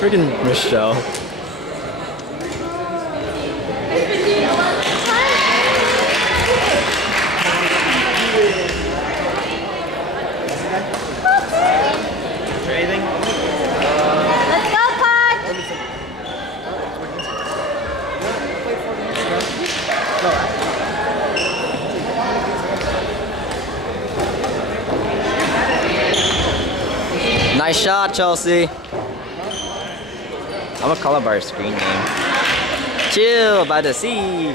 Freaking Michelle. Anything? Let's go, Pod! Nice shot, Chelsea. I'm gonna call up our screen name. Chill by the sea.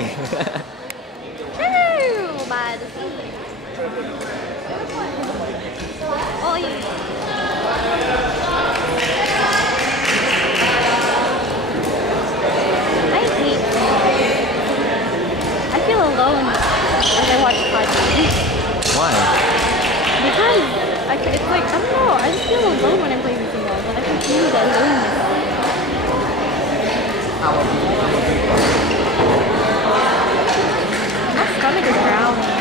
Chill by the sea. Oh, yeah. I feel alone as I watch podcasts. Why? Because it's like, I don't know, I just feel alone when I'm playing with people, and I can feel that loneliness. My stomach is growling.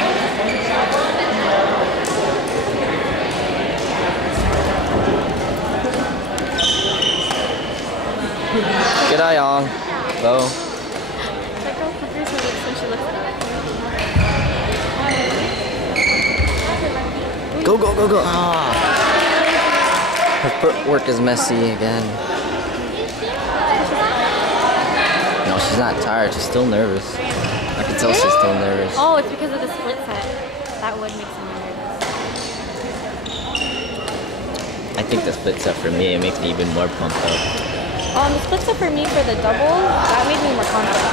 Good eye, Young. Low. That girl covers her lips when she looks at it. Go, go, go, go. Ah. Her footwork is messy again. No, she's not tired. She's still nervous. I can tell she's still nervous. Oh, it's because of the split set. That would make someone nervous. I think the split set for me, it makes me even more pumped up. The split set for me for the double, that made me more confident.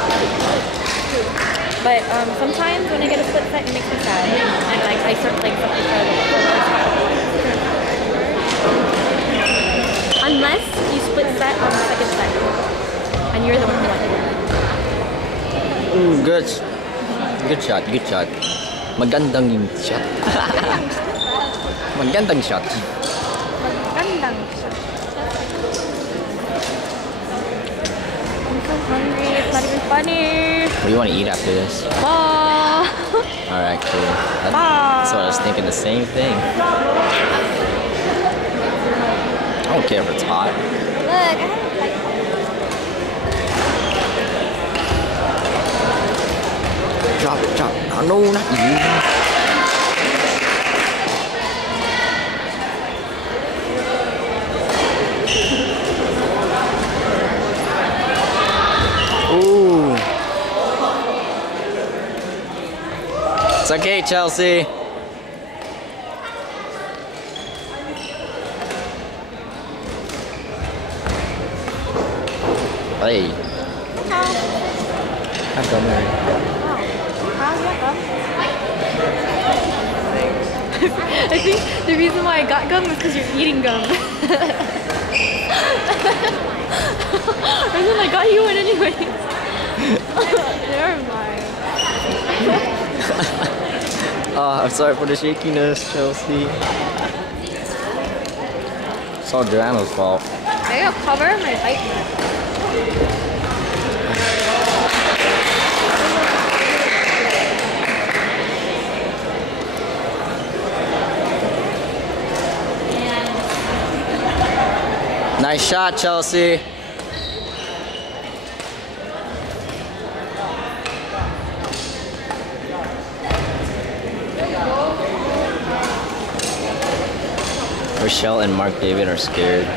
But sometimes when I get a split set, it makes me sad. And like I start playing something sad. Unless you split set on the second set. And you're the one who won. Ooh, good. Good shot, good shot. Magandang shot. Magandang shot. Magandang shot. I'm so hungry, it's not even funny. What do you want to eat after this? Ball. Alright, cool. That's what I was thinking, the same thing. I don't care if it's hot. Look, I have a fight. Drop it, drop it. Oh, no, not you. Ooh. It's okay, Chelsea. Hey. Have gum, Mary. I think the reason why I got gum was because you're eating gum. And then I got you one anyway. Never mind. Oh, I'm sorry for the shakiness, Chelsea. It's all Joanna's fault. I gotta cover my bite. Nice shot, Chelsea. Rochelle and Mark David are scared.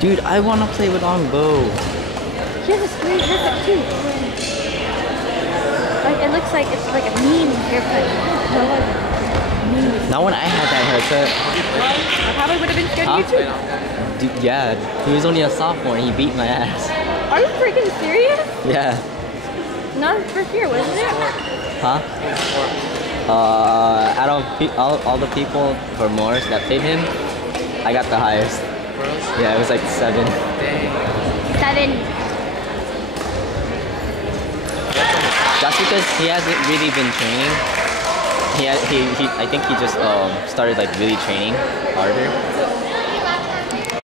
Dude, I want to play with Bo. He has a straight haircut too. Like it looks like it's like a mean haircut. Not when I had that haircut. I probably would have been scared of you too. Dude, yeah, he was only a sophomore and he beat my ass. Are you freaking serious? Yeah. Not his first year, wasn't it? Huh? Out of all the people for Morse that played him, I got the highest. Yeah, it was like 7. 7. That's because he hasn't really been training. I think he just started like really training harder.